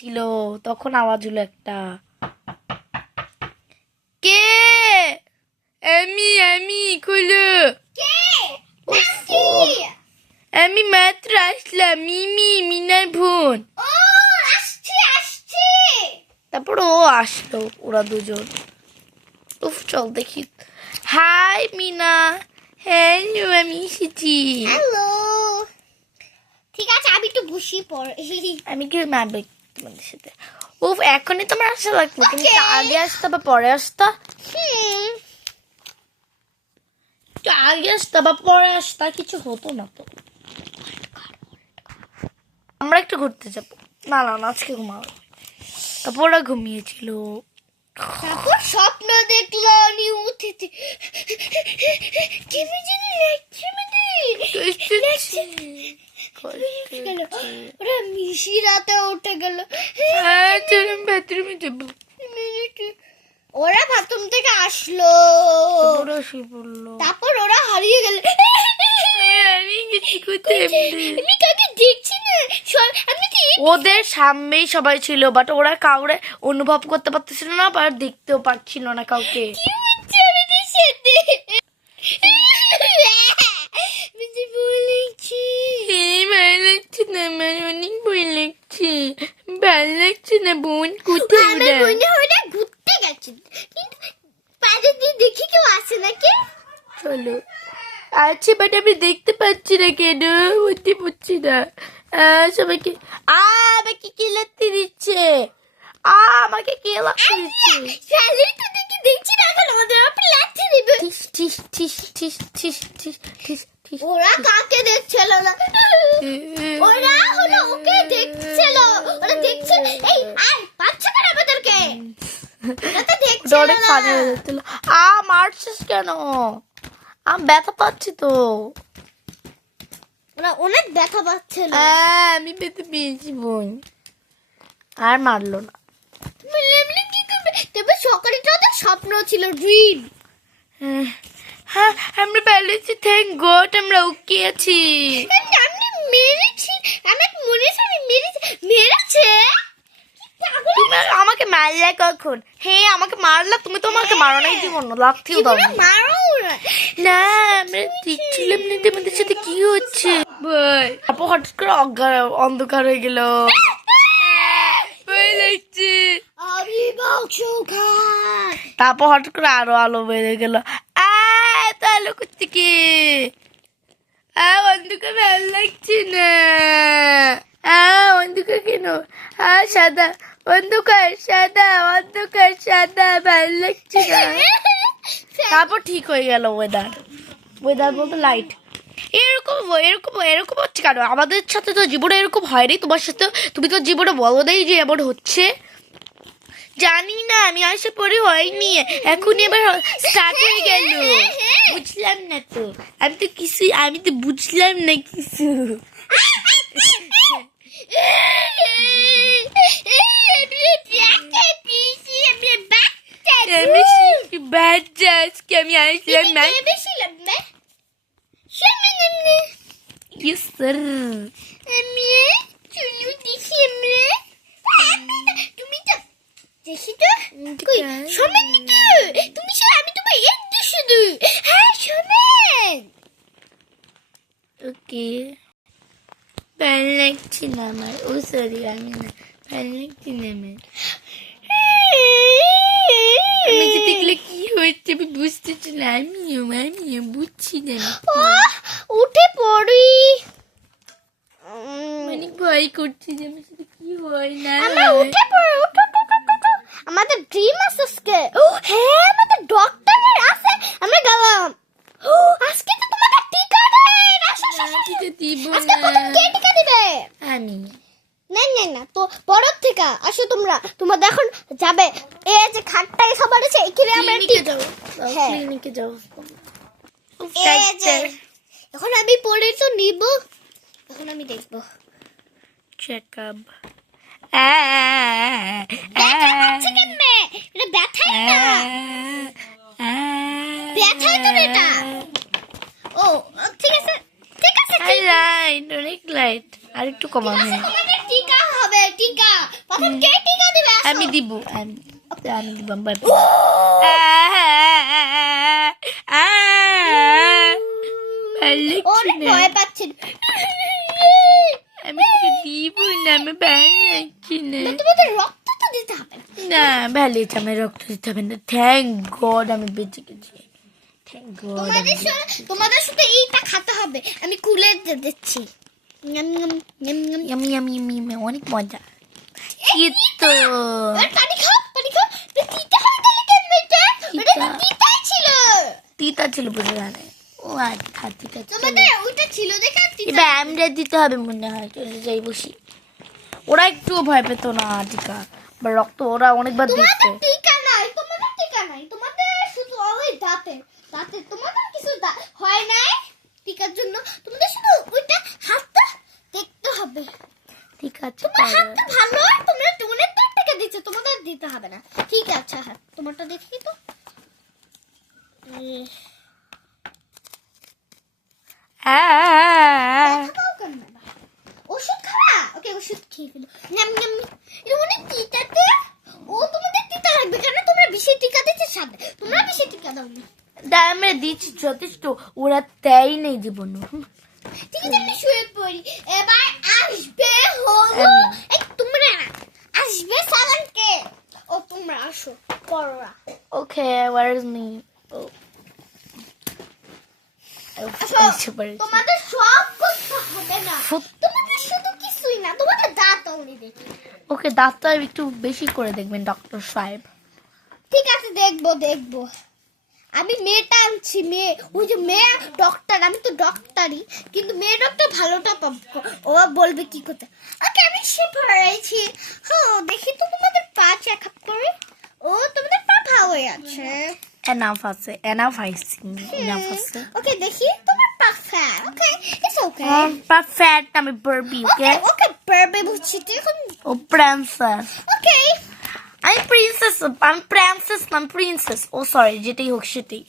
ছিল, তখন আওয়াজ হলো একটা, কে? আমি খুলো। আমি মাত্র আসলাম, মিনার বোন। তারপর ও আসলো, ওরা দুজন। উফ, চল দেখি। হাই মিনা। হ্যালো, আমি এসেছি। হ্যালো। ঠিক আছে, আমি একটু বসি পড়। আমি কি মারবে তোমাদের সাথে? উফ, এখনই তোমার আসা লাগলো, তুমি কি আগে আসতা বা পরে আসতা? একটু আগে আসতা বা পরে আসতা, কিছু হতো না তো। আমরা একটু ঘুরতে যাবো। না না না, আজকে ঘুমাবো। তারপর ওরা ঘুমিয়েছিল। তারপর স্বপ্ন দেখলো নিউতে ওরা মিশি রাতে উঠে গেল। বাথরুমে যাবো। ওরা বাথরুম থেকে আসলো, ওরা শুয়ে পড়লো। তারপর ওরা হারিয়ে গেল। আমি কাউকে দেখছি না, আমি কি ওদের সামনেই সবাই ছিল, বাট ওরা কাউরে অনুভব করতে পারতেছিল না, বা দেখতেও পারছিল না কাউকে। কি হচ্ছে আমাদের সাথে? আমি বলেছি ভালো লাগছে না, আমার অনেক ভয় লাগছে। ভালো লাগছে না বোন, কোথায় ওরা? মনে হয় না ঘুরতে গেছে, কিন্তু বাইরে দিয়ে দেখি কেউ আসে নাকি। চলো। আচ্ছা, বাট আমি দেখতে পাচ্ছি না কেন, বুঝতে পারছি না। সবাইকে আমাকে কে লাগতে দিচ্ছে? আমাকে কে লাগতে দিচ্ছে? স্যালারিটা দেখি দেখছি না, এখন আমাদের আপনি লাগছে দিবে। ঠিস ঠিস ঠিস ঠিস ঠিস ঠিস ঠিস ঠিস। ওরা কাকে দেখছিল না, ওরা হলো ওকে দেখছিল। ওরা দেখছে, এই আয় পাচ্ছে কেন আমাদেরকে? ওরা তো দেখছিল অনেক না। ফানি হয়ে যাচ্ছিল। মারছিস কেন? আমি ব্যথা পাচ্ছি তো। ওরা অনেক ব্যথা পাচ্ছিল। আমি ব্যথা পেয়েছি বোন। আর মারলো না। এমনি কি করবে? তবে সকালে তো ওদের স্বপ্ন ছিল, ড্রিম। হ্যাঁ, আমরা পালিয়েছি, থ্যাংক গড আমরা ওকে আছি। আমি মেরেছি, আমার মনে আছে আমি মেরেছে। তুমি আমাকে মারলে কখন? হ্যাঁ, আমাকে মারলা, তুমি তো আমাকে মারো নাই জীবন, লাথিও দাও না। মারো না। না, আমরা দেখছিলাম না তোমাদের সাথে কি হচ্ছে। তারপর হঠাৎ করে অন্ধকার হয়ে গেল। ভয় লাগছে। আমি বলছো খাই। তারপর হঠাৎ করে আরো আলো বেড়ে গেল। এত আলো করছে কি? অন্ধকার ভালো লাগছে না। অন্ধকার কেন? সাদা অন্ধকার, সাদা অন্ধকার, সাদা ভালো লাগছে না। তারপর ঠিক হয়ে গেল ওয়েদার বলতে লাইট। এরকম এরকম এরকম হচ্ছে কেন? আমাদের সাথে তো জীবনে এরকম হয়নি, তোমার সাথে তুমি তো জীবনে বলো নাই যে এমন হচ্ছে। জানি না, আমি আসে পরে হয়নি, এখনই এবার স্টার্ট হয়ে গেল। বুঝলাম না তো, আমি তো বুঝলাম না কিছু। বাচ্চা আজকে আমি আসলাম না। Yes, sir. Okay. ভালো লাগছে না আমার। ও সরি, আমি না, ভালো লাগছে না আমার। আমি যে দেখলে কি হচ্ছে আমি বুঝতেছি না। আমিও বুঝছি না। উঠে পড়ি। অনেক ভয় করছি যে আমার সাথে কি হয় না। আমরা উঠে পড়ি। আমাদের ড্রিম আছে আজকে। হ্যাঁ, আমাদের ডক্টরের আছে। আমরা গেলাম। আজকে তো তোমাদের টিকা দেন। টিকা দিব আজকে না। প্রথম কে টিকা দিবে? আমি। না তো পরের থেকে আসো তোমরা এখন যাবে। এই যে খাটটাই সবার আছে, এখানে আমরা ক্লিনিকে যাও। হ্যাঁ। ক্লিনিকে যাও। এই যে এখন আমি পড়ে তো নিব, এখন আমি দেখব। চেকআপ। ব্যথা পাচ্ছে কেমনে? এটা ব্যথাই না, ব্যথাই তো না এটা। ও ঠিক আছে। লাইট, অনেক লাইট, আর একটু কমানো। তোমাদের টিকা হবে, টিকা প্রথম কে টিকা দিবে আসো। আমি দিব আমি দিব বাই অনেক ভয় পাচ্ছেন। আমি তোকে দিব না, আমি ভালো লাগছি না। তোমাদের রক্ত তো দিতে হবে। না ভালো লাগছে, আমার রক্ত দিতে হবে না। থ্যাংক গড আমি বেঁচে গেছি। Thank god. তোমাদের শুধু এইটা খেতে হবে। আমি কুলে দিচ্ছি। ইয়ামি ইয়ামি ইয়ামি অনেক মজা। কি তো পানি খাও, পানি খাও। তিতা হয় তাহলে কেন এটা? এটা তিতাই ছিল। তিতা ছিল বুঝে জানে। ও আচ্ছা ঠিক আছে। তোমাদের ওইটা ছিল দেখে তিতা। এবার আমরা দিতে হবে মনে হয়। চলে যাই বসি। ওরা একটু ভয় পেত না টিকা বা রক্ত, ওরা অনেকবার দিচ্ছে। তোমাদের টিকা নাই, তোমাদের টিকা নাই। তোমাদের শুধু ওই দাঁতে দাঁতে তোমাদের কিছু হয় নাই টিকার জন্য। তোমাদের শুধু ওইটা হাতটা দেখতে হবে। ঠিক আছে তোমার হাতটা ভালো, তোমরা অনেক টাকা দিচ্ছ, তোমাদের দিতে হবে না। ঠিক আছে, হ্যাঁ তোমারটা দেখি তো। খাও কেন বাবা? ওষুধ খাওয়া? ওকে ওষুধ খেয়ে ফেলো। নাম নাম। এটা অনেক তিতাতে। ও তোমাদের তিতা লাগবে কেন? তোমরা বেশি টিকা দিচ্ছ সাথে। তোমরা বেশি টিকা দাও না। আমরা দিচ্ছি যথেষ্ট, ওরা দেয় নেই জীবন। ঠিক আছে, আমি শুয়ে পড়ি। এবার আসবে হলো এই তোমরা আসবে সালানকে। ও তোমরা আসো পড়া। ওকে where is me? তোমাদের সব করতে হবে না। তোমাদের শুধু কিছুই না, তোমাদের দাঁত অনলি দেখি। ওকে দাঁতটা একটু বেশি করে দেখবেন ডক্টর সাহেব। ঠিক আছে, দেখবো দেখবো। আমি মেয়েটা আনছি, মেয়ে ওই যে মেয়ে ডক্টর। আমি তো ডক্টরই, কিন্তু মেয়ে ডক্টর ভালোটা পাবো। ও বলবে কি করতে। ওকে আমি সে পড়াইছি। হ্যাঁ দেখি তো তোমাদের পা চেক আপ করে। ও তোমাদের পা ভালোই আছে। এনাফ আছে, এনাফ আছে। ওকে দেখি তোমার পা fat. Okay it's okay. Perfect আমি বারবি। ওকে ওকে ওকে বেবি বুঝছি এখন। ও প্রিন্সেস। ওকে আমি প্রিন্সেস, আমি প্রিন্সেস না প্রিন্সেস। ও সরি, যেটাই হোক সেটাই।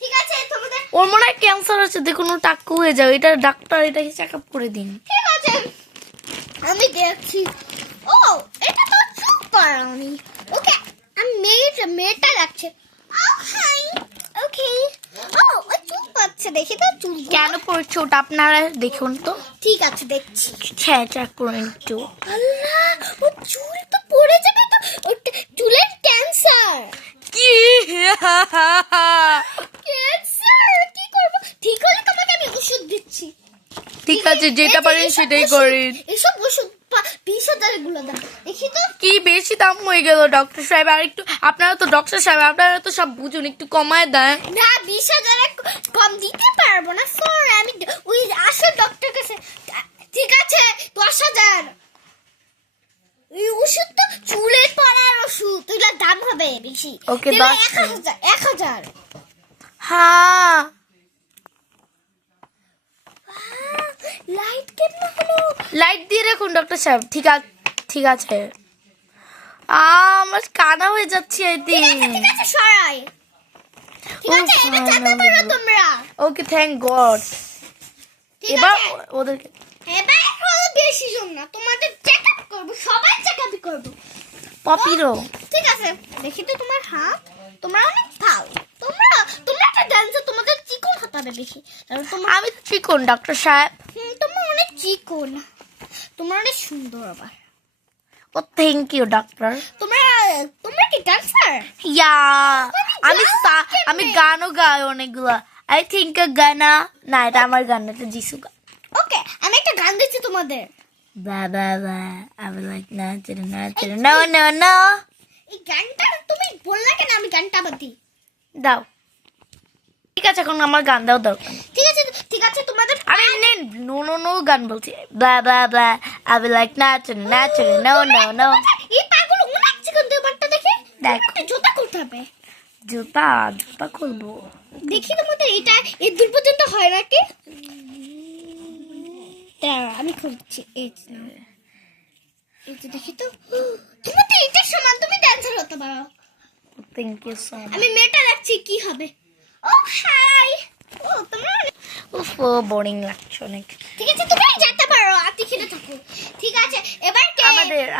ঠিক আছে তোমাদের। ওর মনে হয় ক্যান্সার আছে, দেখুন ও টাক্কু হয়ে যাবে। এটা ডাক্তার এটাকে চেক আপ করে দিন। ঠিক আছে আমি দেখছি। ও এটা তো চুপ করানি। ওকে আমি মেয়েটা রাখছে। ওকে ও চুপ করছে, দেখি তো চুল কেন পড়ছে ওটা আপনারা দেখুন তো। ঠিক আছে দেখছি। হ্যাঁ চেক করুন একটু। আল্লাহ ও চুল তো পড়ে যাবে তো। ওটা চুলের ক্যান্সার। কি ক্যান্সার কি করব? ঠিক হলে তোমাকে আমি ওষুধ দিচ্ছি। ঠিক আছে, যেটা পারেন সেটাই করেন। এসব ওষুধ 20,000 গুলো দাম। দেখি তো কি বেশি দাম হয়ে গেল ডক্টর সাহেব। আর একটু, আপনারা তো ডক্টর সাহেব, আপনারা তো সব বুঝুন, একটু কমায় দেন। না 20,000 কম দিতে পারবো না। সরি আমি ওই আসো ডক্টর কাছে। ঠিক আছে 10,000। এই ওষুধ তো চুলের পড়ার ওষুধ, এগুলোর দাম হবে বেশি। ওকে, 10,000। হ্যাঁ লাইট কেমন হলো? লাইট দিয়ে রাখুন ডক্টর সাহেব। ঠিক আছে। আমার কানা হয়ে যাচ্ছে এদিন। ঠিক আছে সরাই। ঠিক আছে এবার যেতে পারো তোমরা। Okay thank god. ঠিক এবার আছে ওদেরকে এবার হলো বেশি জন না, তোমাদের চেকআপ করব, সবাই চেকআপ করব। পপিরও। ঠিক আছে দেখি তো তোমার হাত। তোমরা অনেক ভালো। তোমরা একটা ডান্সার, তোমাদের চিকন হাত হবে বেশি। কারণ তোমরা আমি তো চিকন ডক্টর সাহেব। তোমরা অনেক চিকন। তোমরা অনেক সুন্দর আবার। ও থ্যাংক ইউ ডক্টর। তোমরা কি ডান্সার? ইয়া আমি গানও গাই অনেকগুলো। আই থিঙ্ক গানা না, এটা আমার গান না, এটা যিশু গান। ওকে আমি একটা গান দিচ্ছি তোমাদের। বা বা বা আমি লাইক না নো নো নো। এই গানটা তুমি বললা কেন? আমি গানটা আবার দিই। দাও। ঠিক আছে, এখন আমার গান দাও দরকার। ঠিক আছে তোমাদের আমি নো নো নো গান বলছি। বা বা বা আমি লাইক নাচুন নো নো নো। এই পাগুলো অনেক চিকন, দেবারটা দেখে দেখো। একটা জুতা করতে হবে। জুতা খুলবো। দেখি তোমাদের এটা এই দূর পর্যন্ত হয় নাকি? আমি খুলছি। এই যে দেখি তো তোমাদের এটার সমান, তুমি ডান্সার হতে পারো। Thank you so much. আমি মেয়েটা রাখছি কি হবে। ও হাই। ও তোমরা উফ বোরিং লাগছে অনেক। ঠিক আছে তুমি যেতে পারো আপনি খেতে থাকো ঠিক আছে এবার কে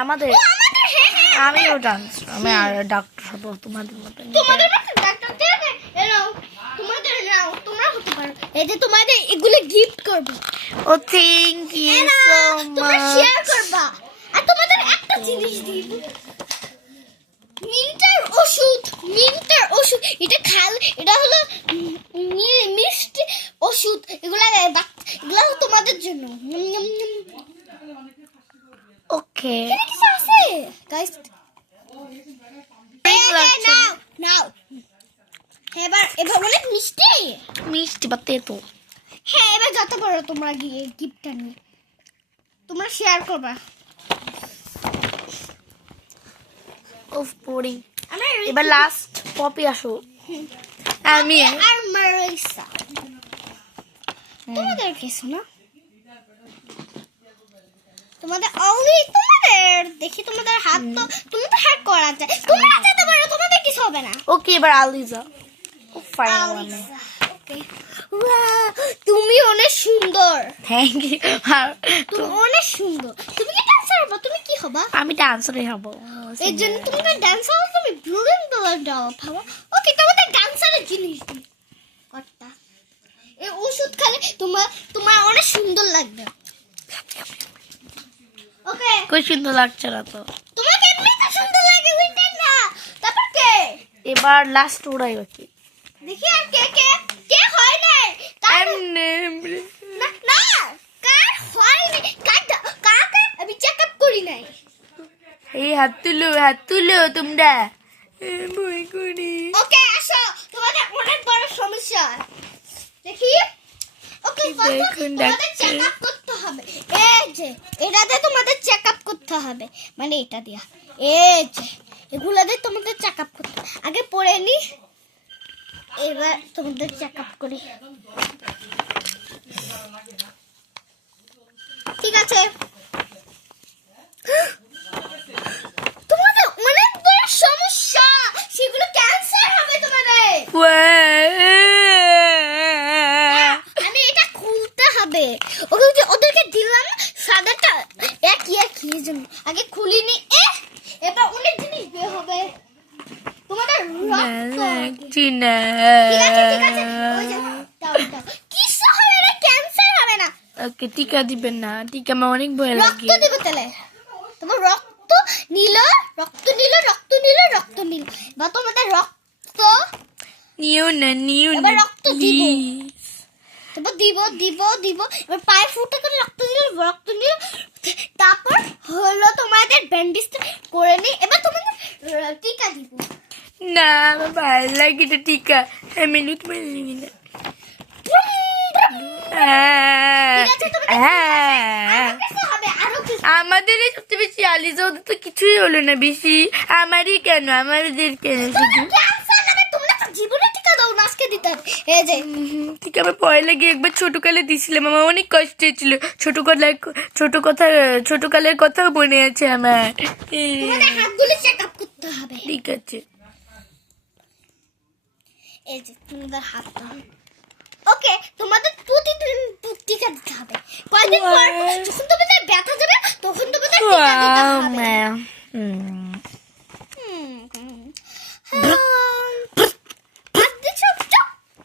আমাদের ও আমাদের হ্যাঁ হ্যাঁ আমিও ডান্স আমি আর ডাক্তার হবো তোমাদের মতো তোমাদের মতো ডাক্তার ঠিক আছে এনাও তোমাদের নাও তোমরা হতে পারো এই যে তোমাদের এগুলো গিফট করব ও থ্যাংক ইউ সো তোমরা মাচ শেয়ার করবা আর তোমাদের একটা জিনিস দিব মিন্টার ওষুধ এটা এটা হলো মিষ্টি ওষুধ এগুলা তোমাদের জন্য ওকে এখানে কিছু আছে গাইস নাও এবার অনেক মিষ্টি বা তেতো হ্যাঁ এবার যত পারো তোমরা গিয়ে গিফটটা নিয়ে তোমরা শেয়ার করবা অফ বোরিং আমরা এবার লাস্ট পপি আসো আমি আর মারিসা তোমাদের কিছু না তোমাদের অনলি তোমাদের দেখি তোমাদের হাত তো তুমি তো হ্যাক করা যায় তোমরা যেতে পারো তোমাদের কিছু হবে না ওকে এবার আলিজা ও ফাইন আলিসা, okay. Wow, তুমি অনেক সুন্দর থ্যাংক ইউ তুমি অনেক সুন্দর তুমি কি ডান্সার হবে তুমি কি হবা আমি ডান্সারই হব এর জন্য তুমি ডান্সার হবে তুমি ব্লুরিং দাও ভাবো ওকে তোমাদের ডান্সারের জিনিস দিই কটা এই ওষুধ খেলে তোমার অনেক সুন্দর লাগবে ওকে খুব সুন্দর লাগছে না তো তোমাকে এমনিতে সুন্দর লাগে ওইটাই না তারপর কে এবার লাস্ট ওরাই বাকি দেখি আর কে হয় নাই তার না না কার হয় নাই কাকে আমি চেক আপ করি নাই এই হাত তুলো তোমরা বই করি ওকে আসো তোমাদের অনেক বড় সমস্যা দেখি ওকে দেখুন তোমাদের চেক আপ করতে হবে এই যে এটাতে তোমাদের চেক আপ করতে হবে মানে এটা দিয়া এই যে এগুলাতে তোমাদের চেক আপ করতে আগে পড়ে নি এবার তোমাদের চেক আপ করি ঠিক আছে তোমাদের অনেক বড় সমস্যা সেগুলো ক্যান্সার হবে তোমাদের আমি এটা খুলতে হবে ওদেরকে দিলাম সাদাটা একই জন্য আগে খুলিনি এবার অনেক জিনিস বের হবে তোমাদের রক্ত ঠিক আছে ওই যে দাও কিসে হবে না ক্যান্সার হবে না ওকে টিকা দিবেন না টিকা আমার অনেক ভয় লাগে রক্ত দেব তাহলে তোমার রক্ত নিল বা তোমাদের রক্ত নিও না এবার রক্ত দিব। please। তারপর দিব এবার পায়ে ফুটা করে রক্ত নিল তারপর হলো তোমাদের ব্যান্ডেজ করে নি এবার তোমাদের টিকা দিব না আমার ভালো লাগে এটা টিকা আমি লুট মারি না আমাদের সবচেয়ে বেশি আলিজা ওদের তো কিছুই হলো না বেশি আমারই কেন আমাদের কেন শুধু ঠিক আমার পরে লাগে একবার ছোটকালে দিছিলাম আমার অনেক কষ্ট হয়েছিল ছোটকালের কথাও মনে আছে আমার ঠিক আছে ওকে তোমাদের প্রতিদিন টিকা দিতে হবে কয়দিন পর যখন তোমাদের ব্যথা যাবে তখন তোমাদের টিকা দিতে হবে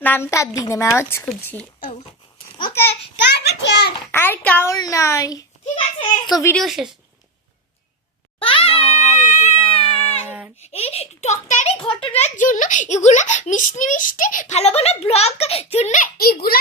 না আমি তার দিই না আমি আওয়াজ করছি ওকে কার বাকি আর কাউর নাই ঠিক আছে তো ভিডিও শেষ এই ডক্টরি ঘটনার জন্য এগুলা মিষ্টি ভালো ভালো ব্লগ জন্য এগুলা